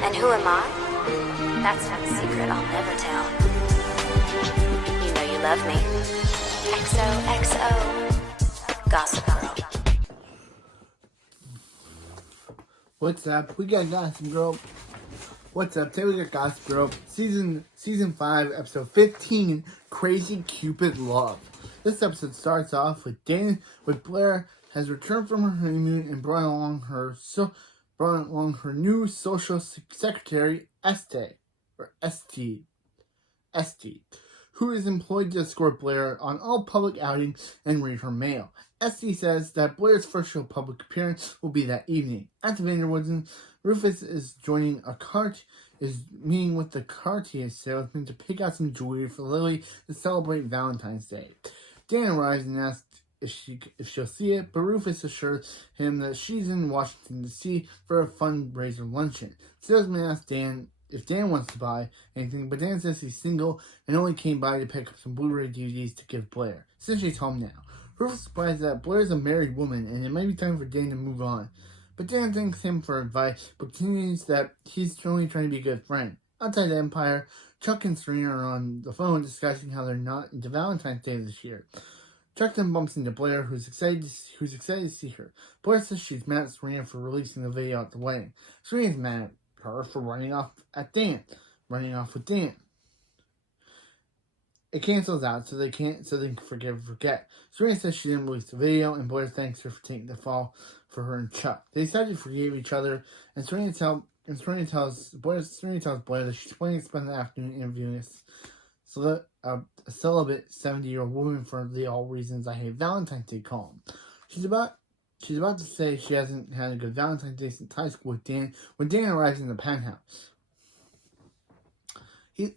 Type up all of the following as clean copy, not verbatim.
And who am I? That's not a secret I'll never tell. You know you love me. XOXO. Gossip Girl. What's up? We got Gossip Girl. What's up? Today we got Gossip Girl. Season 5, episode 15, Crazy Cupid Love. This episode starts off with Blair has returned from her honeymoon and brought along her new social secretary, Estee, who is employed to escort Blair on all public outings and read her mail. Estee says that Blair's first show public appearance will be that evening. At the Vanderwoods, Rufus is meeting with the Cartier salesman to pick out some jewelry for Lily to celebrate Valentine's Day. Dan arrives and asks if she'll see it, but Rufus assures him that she's in Washington, D.C. for a fundraiser luncheon. The salesman asks Dan if Dan wants to buy anything, but Dan says he's single and only came by to pick up some Blu-ray DVDs to give Blair, since she's home now. Rufus is surprised that Blair's a married woman and it might be time for Dan to move on. But Dan thanks him for advice, but continues that he's only trying to be a good friend. Outside the Empire, Chuck and Serena are on the phone discussing how they're not into Valentine's Day this year. Chuck then bumps into Blair, who's excited to see her. Blair says she's mad at Serena for releasing the video at the wedding. Serena's mad at her for running off with Dan. It cancels out, so they can forget. Serena says she didn't release the video, and Blair thanks her for taking the fall for her and Chuck. They decide to forgive each other, and Serena tells Blair that she's planning to spend the afternoon interviewing a celibate 70-year-old woman for the All Reasons I Hate Valentine's Day column. She's about to say she hasn't had a good Valentine's Day since high school with Dan when Dan arrives in the penthouse.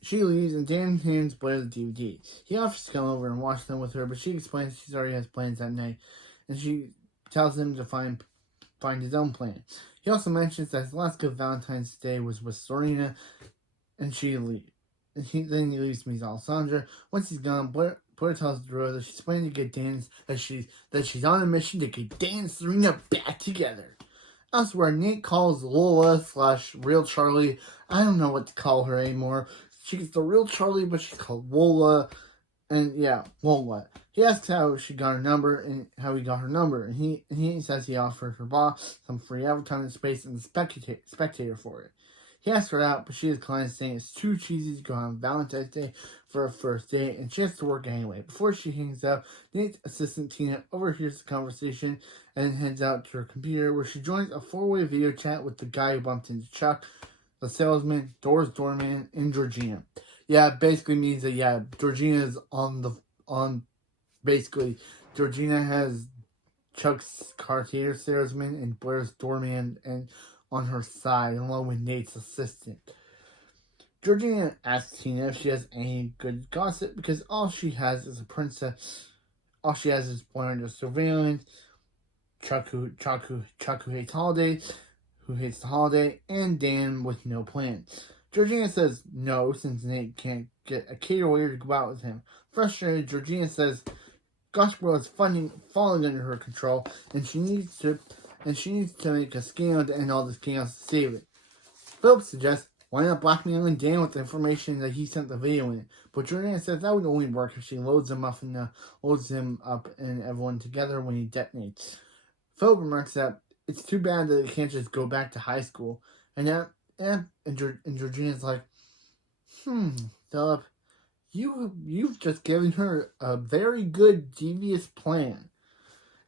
She leaves and Dan hands Blair the DVD. He offers to come over and watch them with her, but she explains she already has plans that night, and she tells him to find his own plan. He also mentions that his last good Valentine's Day was with Serena, and she leaves. Then he leaves to meet Alessandra. Once he's gone, Blair tells Drew that she's planning to get that she's on a mission to get Dan and Serena back together. Elsewhere, Nate calls Lola / Real Charlie. I don't know what to call her anymore. She's the Real Charlie, but she's called Lola. And yeah, Lola. He asks how he got her number, and he says he offered her boss some free advertising space in the Spectator for it. He asks her out, but she declines, saying it's too cheesy to go on Valentine's Day for a first date, and she has to work anyway. Before she hangs up, Nate's assistant Tina overhears the conversation and heads out to her computer, where she joins a 4-way video chat with the guy who bumped into Chuck, the salesman, Door's doorman, and Georgina. Yeah, it basically means that Georgina is Georgina has Chuck's Cartier salesman and Blair's doorman and on her side, along with Nate's assistant. Georgina asks Tina if she has any good gossip, because all she has is a princess. All she has is Blair under surveillance, Chuck who hates the holiday, and Dan with no plan. Georgina says no, since Nate can't get a caterer waiter to go out with him. Frustrated, Georgina says Gossip Girl is falling under her control, and she needs to make a scandal to end all this chaos to save it. Philip suggests, why not blackmailing Dan with the information that he sent the video in? But Georgina says that would only work if she loads him up and everyone together when he detonates. Philip remarks that it's too bad that they can't just go back to high school. And Georgina's like, Philip, you've just given her a very good devious plan.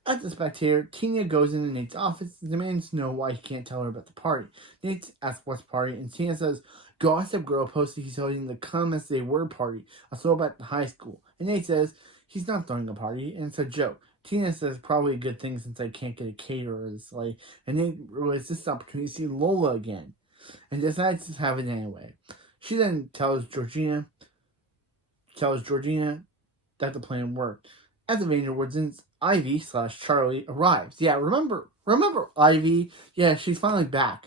At the Spectator, Tina goes into Nate's office and demands to know why he can't tell her about the party. Nate asks what's party, and Tina says Gossip Girl posted he's holding the Come As They Were party, a throwback at the high school. And Nate says he's not throwing a party, and it's a joke. Tina says probably a good thing since I can't get a caterer this late, and Nate realizes this opportunity to see Lola again, and decides to have it anyway. She then tells Georgina that the plan worked. At the Vanderwoods, Ivy / Charlie arrives. Yeah, remember Ivy? Yeah, she's finally back.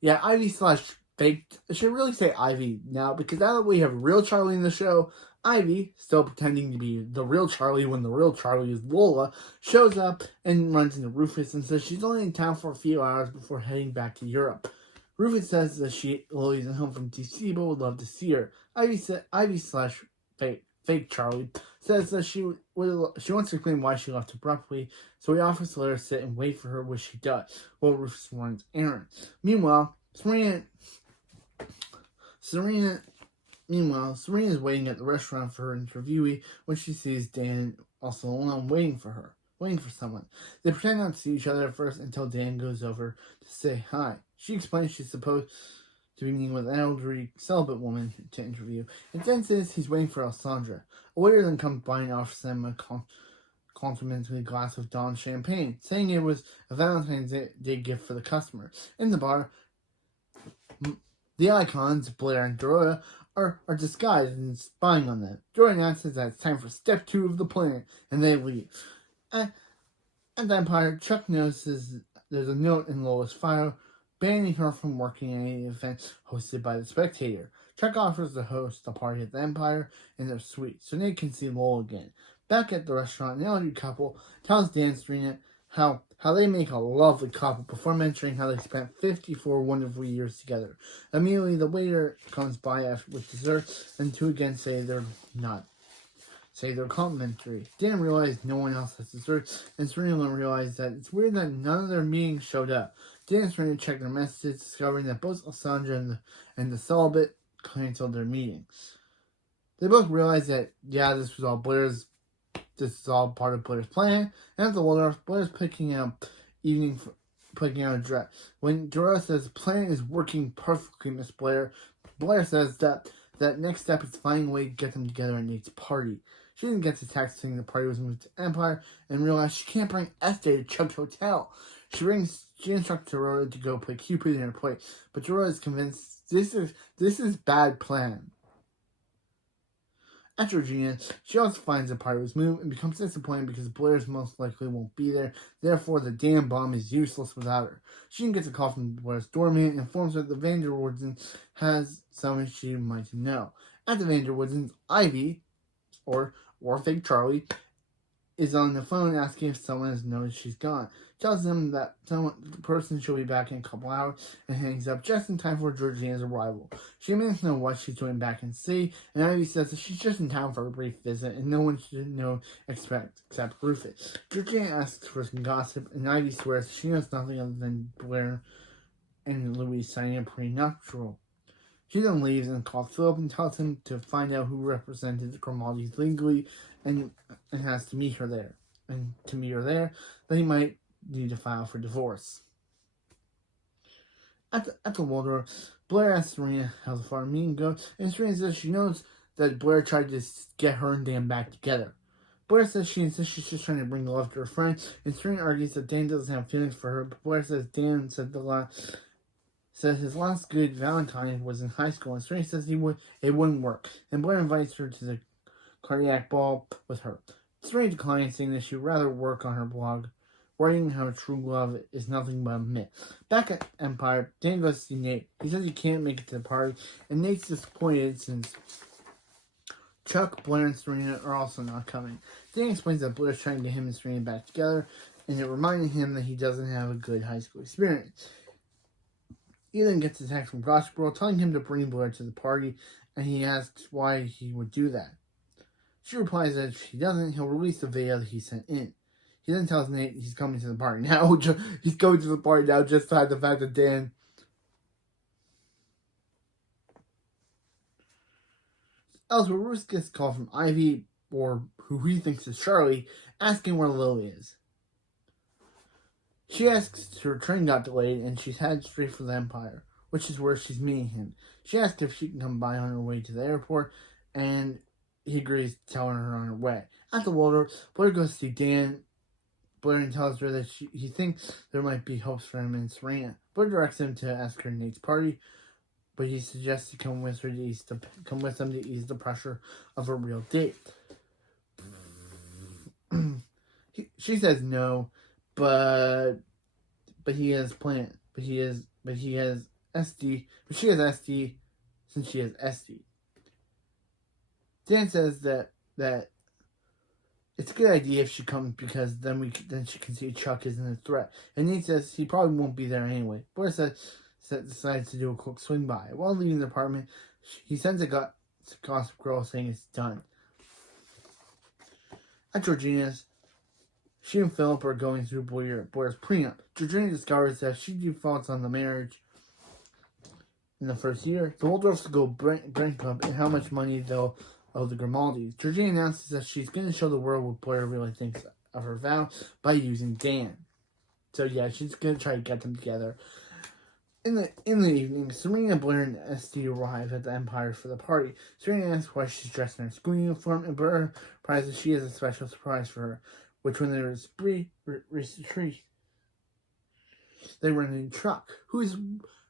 Yeah, Ivy / fake. I should really say Ivy now, because now that we have real Charlie in the show, Ivy, still pretending to be the real Charlie when the real Charlie is Lola, shows up and runs into Rufus and says she's only in town for a few hours before heading back to Europe. Rufus says that Lily isn't home from DC but would love to see her. Ivy slash fake Charlie says that she wants to explain why she left abruptly, so he offers to let her sit and wait for her, which she does, while Rufus runs errands. Meanwhile, Serena is waiting at the restaurant for her interviewee when she sees Dan also alone waiting for someone. They pretend not to see each other at first until Dan goes over to say hi. She explains she's supposed to be meeting with an elderly celibate woman to interview, and Dan says he's waiting for Alessandra. A waiter then comes by and offers them a complimentary glass of Dawn champagne, saying it was a Valentine's Day gift for the customer. In the bar, the icons, Blair and Dorota, are disguised and spying on them. Dorota announces that it's time for step 2 of the plan, and they leave. At the Empire, Chuck notices there's a note in Lola's file banning her from working at any event hosted by the Spectator. Chuck offers to host a party at the Empire in their suite, so Nate can see Lola again. Back at the restaurant, the elderly couple tells Dan and Serena how they make a lovely couple before mentioning how they spent 54 wonderful years together. Immediately, the waiter comes by with dessert, and two again say they're complimentary. Dan realized no one else has dessert, and Serena realized that it's weird that none of their meetings showed up. Dan and Serena check their messages, discovering that both Alessandra and the celibate canceled their meetings. They both realize that, this is all part of Blair's plan, and at the Waldorf, Blair's picking out a dress. When Dorota says the plan is working perfectly, Miss Blair, Blair says that next step is finding a way to get them together at Nate's party. She then gets a text saying the party was moved to Empire and realizes she can't bring Estee to Chuck's hotel. She instructs Dorota to go play Cupid in her place, but Dorota is convinced this is bad plan. At Georgina, she also finds the party was moved and becomes disappointed because Blair's most likely won't be there. Therefore, the damn bomb is useless without her. She gets a call from Blair's doorman and informs her that the Vanderwoodens has someone she might know. At the Vanderwoodens, Ivy, or fake Charlie, is on the phone asking if someone has noticed she's gone. Tells them that the person should be back in a couple hours and hangs up just in time for Georgina's arrival. She demands to know what she's doing back in C, and Ivy says that she's just in town for a brief visit and no one should know except Rufus. Georgina asks for some gossip, and Ivy swears she knows nothing other than Blair and Louise signing a prenuptial. She then leaves and calls Philip and tells him to find out who represented the Grimaldis legally and has to meet her there. And to meet her there, they might need to file for divorce. At the Waldorf, Blair asks Serena how the farm meeting goes, and Serena says she knows that Blair tried to get her and Dan back together. Blair says she insists she's just trying to bring love to her friend, and Serena argues that Dan doesn't have feelings for her, but Blair says Dan said his last good Valentine was in high school, and Serena says it wouldn't work, and Blair invites her to the cardiac ball with her. Serena declines, saying that she'd rather work on her blog, writing how true love is nothing but a myth. Back at Empire, Dan goes to see Nate. He says he can't make it to the party, and Nate's disappointed since Chuck, Blair, and Serena are also not coming. Dan explains that Blair's trying to get him and Serena back together, and it reminded him that he doesn't have a good high school experience. He then gets a text from Gossip Girl telling him to bring Blair to the party, and he asks why he would do that. She replies that if he doesn't, he'll release the video that he sent in. He then tells Nate he's coming to the party now. He's going to the party now just to hide the fact that Dan... Elsewhere, Bruce gets a call from Ivy, or who he thinks is Charlie, asking where Lily is. She asks her train got delayed and she's headed straight for the Empire, which is where she's meeting him. She asks if she can come by on her way to the airport, and he agrees, telling her on her way. At the Waldorf, Blair goes to see Dan. Blair tells her that he thinks there might be hopes for him and Serena. Blair directs him to ask her to Nate's party, but he suggests to come with them to ease the pressure of a real date. She says no, but he has plans. But she has SD since she has SD. Dan says that it's a good idea if she comes because then she can see Chuck isn't a threat. And Nate says he probably won't be there anyway. Blair says decides to do a quick swing by. While leaving the apartment, he sends a Gossip Girl saying it's done. At Georgina's, she and Philip are going through Blair's prenup. Georgina discovers that she defaults on the marriage in the first year. The Waldorfs go bankrupt and how much money they'll owe the Grimaldis. Georgina announces that she's going to show the world what Blair really thinks of her vow by using Dan. So yeah, she's going to try to get them together. In the evening, Serena, Blair, and Esty arrive at the Empire for the party. Serena asks why she's dressed in her school uniform, and Blair replies that she has a special surprise for her, which when they were retreat, they were in a truck, who is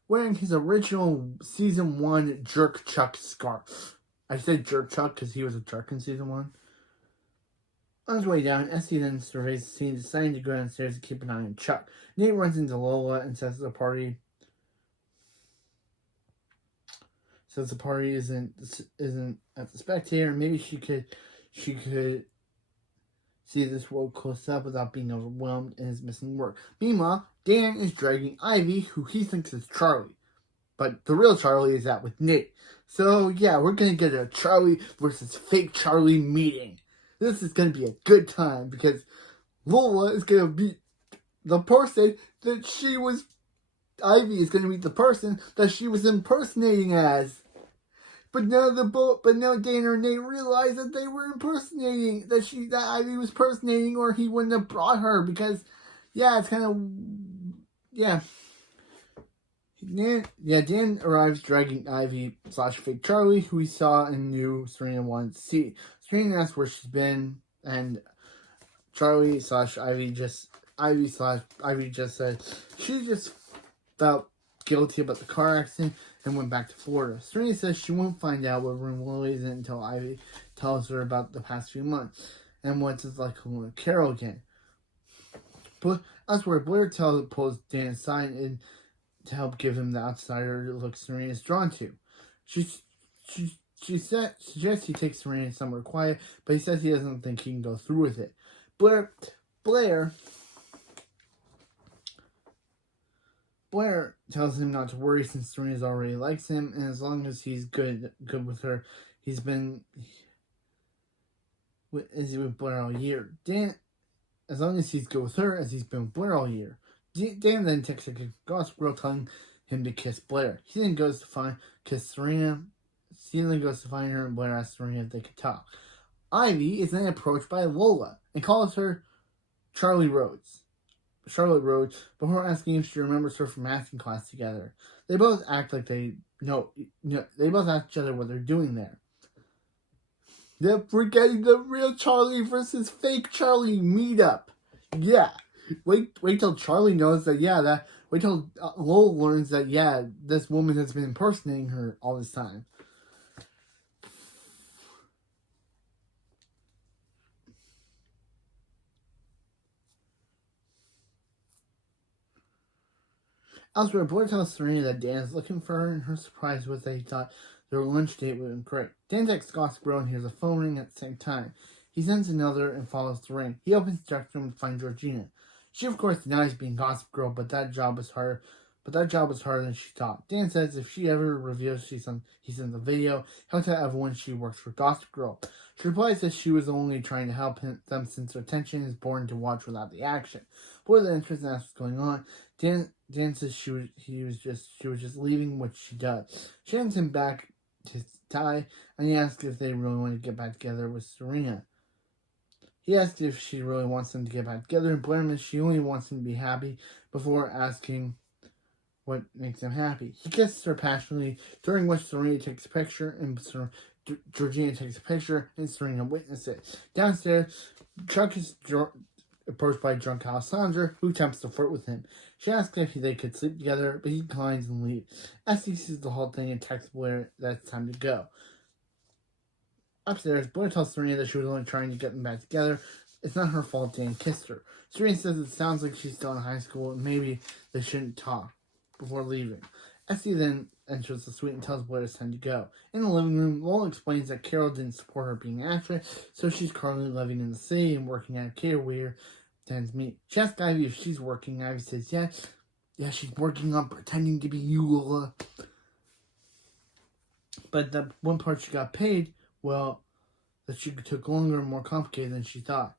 wearing his original Season 1 Jerk Chuck scarf. I said Jerk Chuck because he was a jerk in Season 1. On his way down, Esty then surveys the scene, deciding to go downstairs to keep an eye on Chuck. Nate runs into Lola and says the party isn't at the Spectator. Maybe she could see this world close up without being overwhelmed and his missing work. Meanwhile, Dan is dragging Ivy, who he thinks is Charlie. But the real Charlie is out with Nate. So yeah, we're going to get a Charlie versus fake Charlie meeting. This is going to be a good time because Lola is going to be the person that Ivy is going to meet the person that she was impersonating as. But now Dan and Nate realize that they were impersonating, that Ivy was impersonating, or he wouldn't have brought her because, yeah, it's kind of, yeah. Dan arrives dragging Ivy / fake Charlie, who he saw and knew Serena wanted to see. Serena asks where she's been, and Charlie / Ivy just said she just felt guilty about the car accident and went back to Florida. Serena says she won't find out what room Lily is in until Ivy tells her about the past few months and what it's like to with Carol again. But elsewhere, Blair pulls Dan aside and to help give him the outsider look Serena is drawn to. She suggests he takes Serena somewhere quiet, but he says he doesn't think he can go through with it. Blair tells him not to worry since Serena already likes him, and as long as he's good with her, he's been with Blair all year. As long as he's good with her, as he's been with Blair all year. Dan then takes a Gossip Girl telling him to kiss Blair. He then goes to find her, and Blair asks Serena if they could talk. Ivy is then approached by Lola and calls her Charlotte Rhodes, before asking if she remembers her from acting class together. They both act like they both ask each other what they're doing there. They're forgetting the real Charlie versus fake Charlie meetup. Yeah. Wait till Charlie knows that, wait till Lola learns that, this woman has been impersonating her all this time. Elsewhere, Blair tells Serena that Dan is looking for her, and her surprise was that he thought their lunch date would have been great. Dan texts Gossip Girl and hears a phone ring at the same time. He sends another and follows the ring. He opens the direct room to find Georgina. She, of course, denies being Gossip Girl, but that job was harder than she thought. Dan says if she ever reveals he's in the video, he'll tell everyone she works for Gossip Girl. She replies that she was only trying to help them since their attention is boring to watch without the action. Blair then interested and asks what's going on. Dan says she was just leaving what she does. She hands him back his tie, and he asks if they really want to get back together with Serena. He asks if she really wants them to get back together, and Blair admits she only wants him to be happy before asking what makes him happy. He kisses her passionately, during which Serena takes a picture, and Georgina takes a picture, and Serena witnesses it. Downstairs, Chuck is approached by drunk Alessandra, who attempts to flirt with him. She asks if they could sleep together, but he declines and leaves. Esty sees the whole thing and texts Blair that it's time to go. Upstairs, Blair tells Serena that she was only trying to get them back together. It's not her fault Dan kissed her. Serena says it sounds like she's still in high school and maybe they shouldn't talk before leaving. Esty then enters the suite and tells Blair it's time to go. In the living room, Lola explains that Carol didn't support her being an actress, so she's currently living in the city and working at a caterer where Dan's meet. She asks Ivy if she's working. Ivy says yes, yeah, she's working on pretending to be you, Lola. But the one part she got paid, well, that she took longer and more complicated than she thought.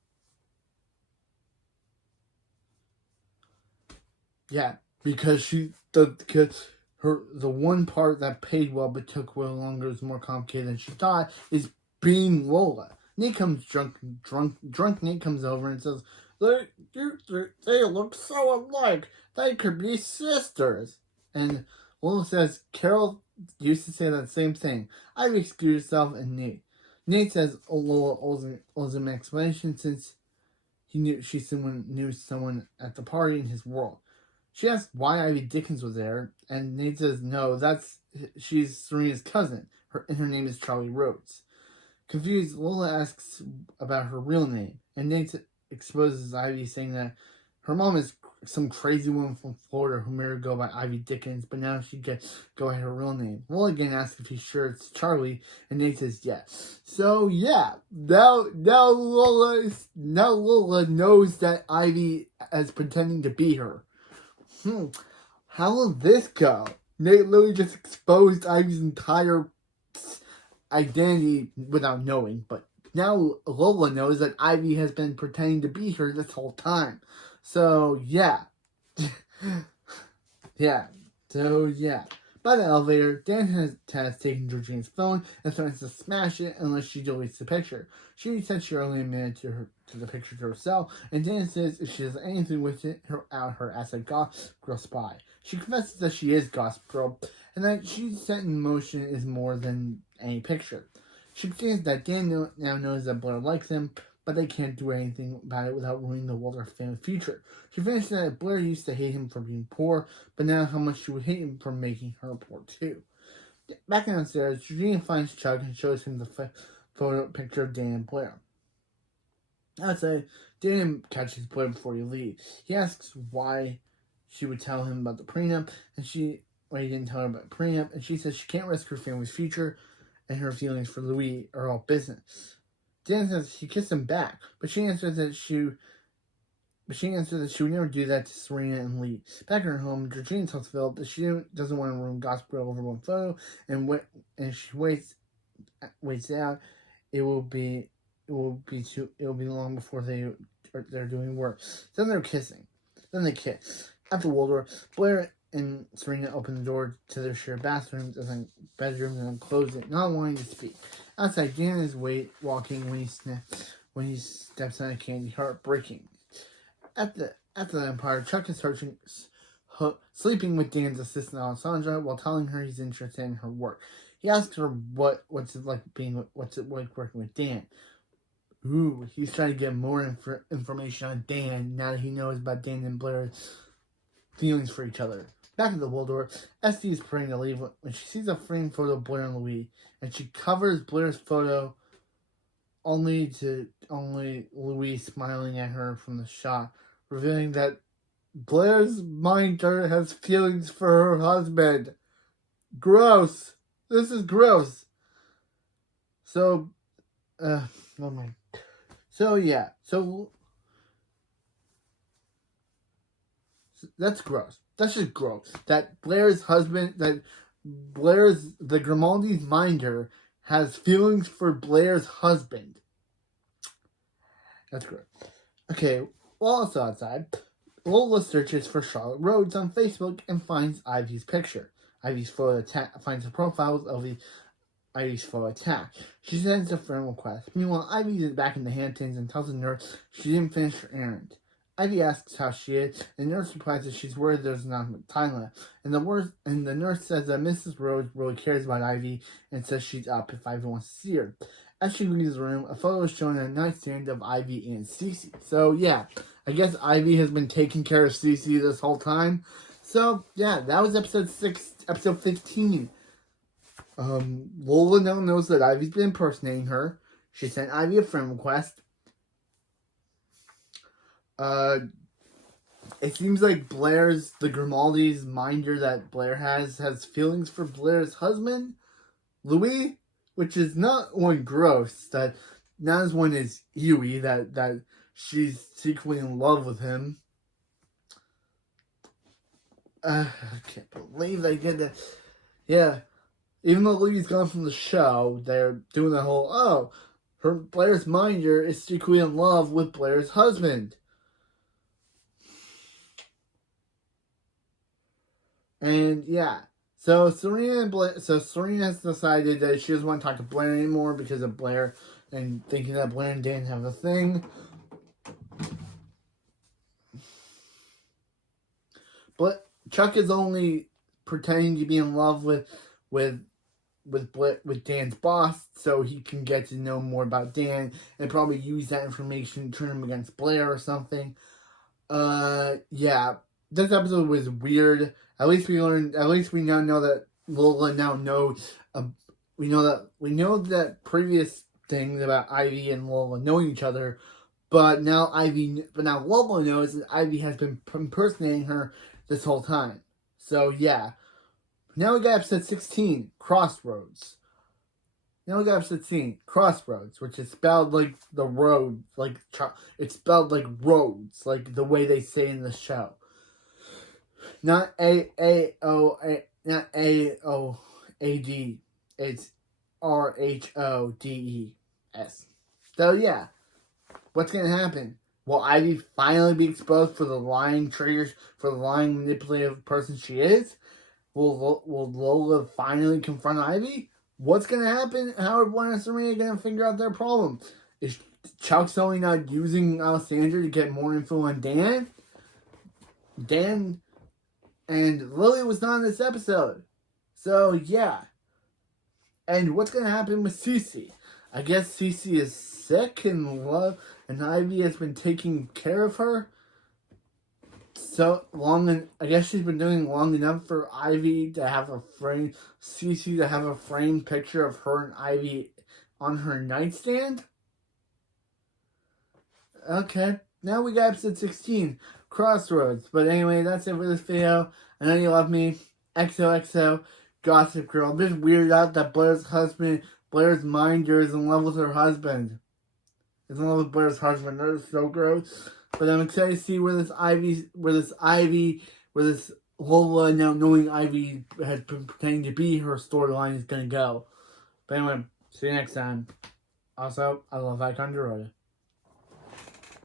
Yeah, because the one part that paid well but took way longer is more complicated than she thought is being Lola. Nate comes drunk Nate comes over and says, they look so alike. They could be sisters. And Lola says, Carol used to say that same thing. I've excused herself and Nate says Lola owes him an explanation since he knew someone at the party in his world. She asks why Ivy Dickens was there, and Nate says no, she's Serena's cousin. Her name is Charlie Rhodes. Confused, Lola asks about her real name, and Nate exposes Ivy, saying that her mom is some crazy woman from Florida who made her go by Ivy Dickens, but now she can go by her real name. Lola again asks if he's sure it's Charlie, and Nate says yes. So yeah, now Lola knows that Ivy is pretending to be her. How will this go? Nate literally just exposed Ivy's entire identity without knowing, but now Lola knows that Ivy has been pretending to be her this whole time. So, yeah. By the elevator, Dan has taken Georgina's phone and threatens to smash it unless she deletes the picture. She said she only admitted to the picture to herself, and Dan says if she does anything with it, her as a Gossip Girl spy. She confesses that she is Gossip Girl, and that she set in motion is more than any picture. She claims that Dan now knows that Blair likes him, but they can't do anything about it without ruining the Walter family future. She finished that Blair used to hate him for being poor, but now how much she would hate him for making her poor too. Back downstairs, Georgina finds Chuck and shows him the photo picture of Dan and Blair. Outside, Dan catches Blair before he leaves. He asks why she would tell him about the prenup, and he didn't tell her about the prenup, and she says she can't risk her family's future, and her feelings for Louis are all business. Dan says he kissed him back, but she answers that she would never do that to Serena and Lee. Back in her home, Georgina tells Philip that she doesn't want to ruin Gossip Girl over one photo, and she waits out. It will be long before they're doing work. Then they're kissing. Then they kiss. At the Waldorf, Blair and Serena open the door to their shared bedrooms and then close it, not wanting to speak. Outside, Dan is walking when he steps on a candy, heartbreaking. At the Empire, Chuck is sleeping with Dan's assistant Alessandra while telling her he's interested in her work. He asks her what's it like working with Dan. Ooh, he's trying to get more information on Dan now that he knows about Dan and Blair's feelings for each other. Back at the Waldorf, Esty is praying to leave when she sees a framed photo of Blair and Louis, and she covers Blair's photo only Louis smiling at her from the shot, revealing that Blair's minder has feelings for her husband. Gross. This is gross. So, oh my. So yeah. So that's gross. That's just gross. That Blair's the Grimaldi's minder has feelings for Blair's husband. That's gross. Okay, while also outside, Lola searches for Charlotte Rhodes on Facebook and finds Ivy's picture. Ivy's photo finds the profiles of Ivy's photo attack. She sends a friend request. Meanwhile, Ivy is back in the Hamptons and tells the nurse she didn't finish her errand. Ivy asks how she is, and the nurse replies that she's worried there's not enough time left. And the nurse says that Mrs. Rhodes really cares about Ivy and says she's up if Ivy wants to see her. As she leaves the room, a photo is shown on a nightstand of Ivy and Cece. So yeah, I guess Ivy has been taking care of Cece this whole time. So yeah, that was episode 15. Lola now knows that Ivy's been impersonating her. She sent Ivy a friend request. It seems like the Grimaldi's minder that Blair has feelings for Blair's husband, Louis, which is not one gross. That not as one is Huey, that she's secretly in love with him. I can't believe they did that. Yeah, even though Libby's gone from the show, they're doing the whole, Blair's minder is secretly in love with Blair's husband. And yeah, so Serena has decided that she doesn't want to talk to Blair anymore because of Blair and thinking that Blair and Dan have a thing. But Chuck is only pretending to be in love with Dan's boss, so he can get to know more about Dan and probably use that information to turn him against Blair or something. Yeah, this episode was weird. At least we learned. At least we now know that Lola now knows. We know that previous things about Ivy and Lola knowing each other, but now Lola knows that Ivy has been impersonating her this whole time. So yeah, now we got episode 16, Crossroads. Now we got episode 16, Crossroads, which is spelled like the road, it's spelled like roads, like the way they say in the show. Not not A-O-A-D. It's R-H-O-D-E-S. So yeah, what's gonna happen? Will Ivy finally be exposed for the lying triggers, for the lying manipulative person she is? Will Lola finally confront Ivy? What's going to happen? How are Blair and Serena going to figure out their problem? Is Chuck only not using Alessandra to get more info on Dan? Dan and Lily was not in this episode. So, yeah. And what's going to happen with Cece? I guess Cece is sick and Ivy has been taking care of her. So long, and I guess she's been doing long enough for Ivy to have Cece to have a framed picture of her and Ivy on her nightstand. Okay, now we got episode 16, Crossroads. But anyway, that's it for this video. I know you love me. XOXO, Gossip Girl. I'm just weirded out that Blair's minder is in love with her husband. Is in love with Blair's husband. That is so gross. But I'm excited to see where this Lola now knowing Ivy has been pretending to be her storyline is going to go. But anyway, see you next time. Also, I love Icon Dorota.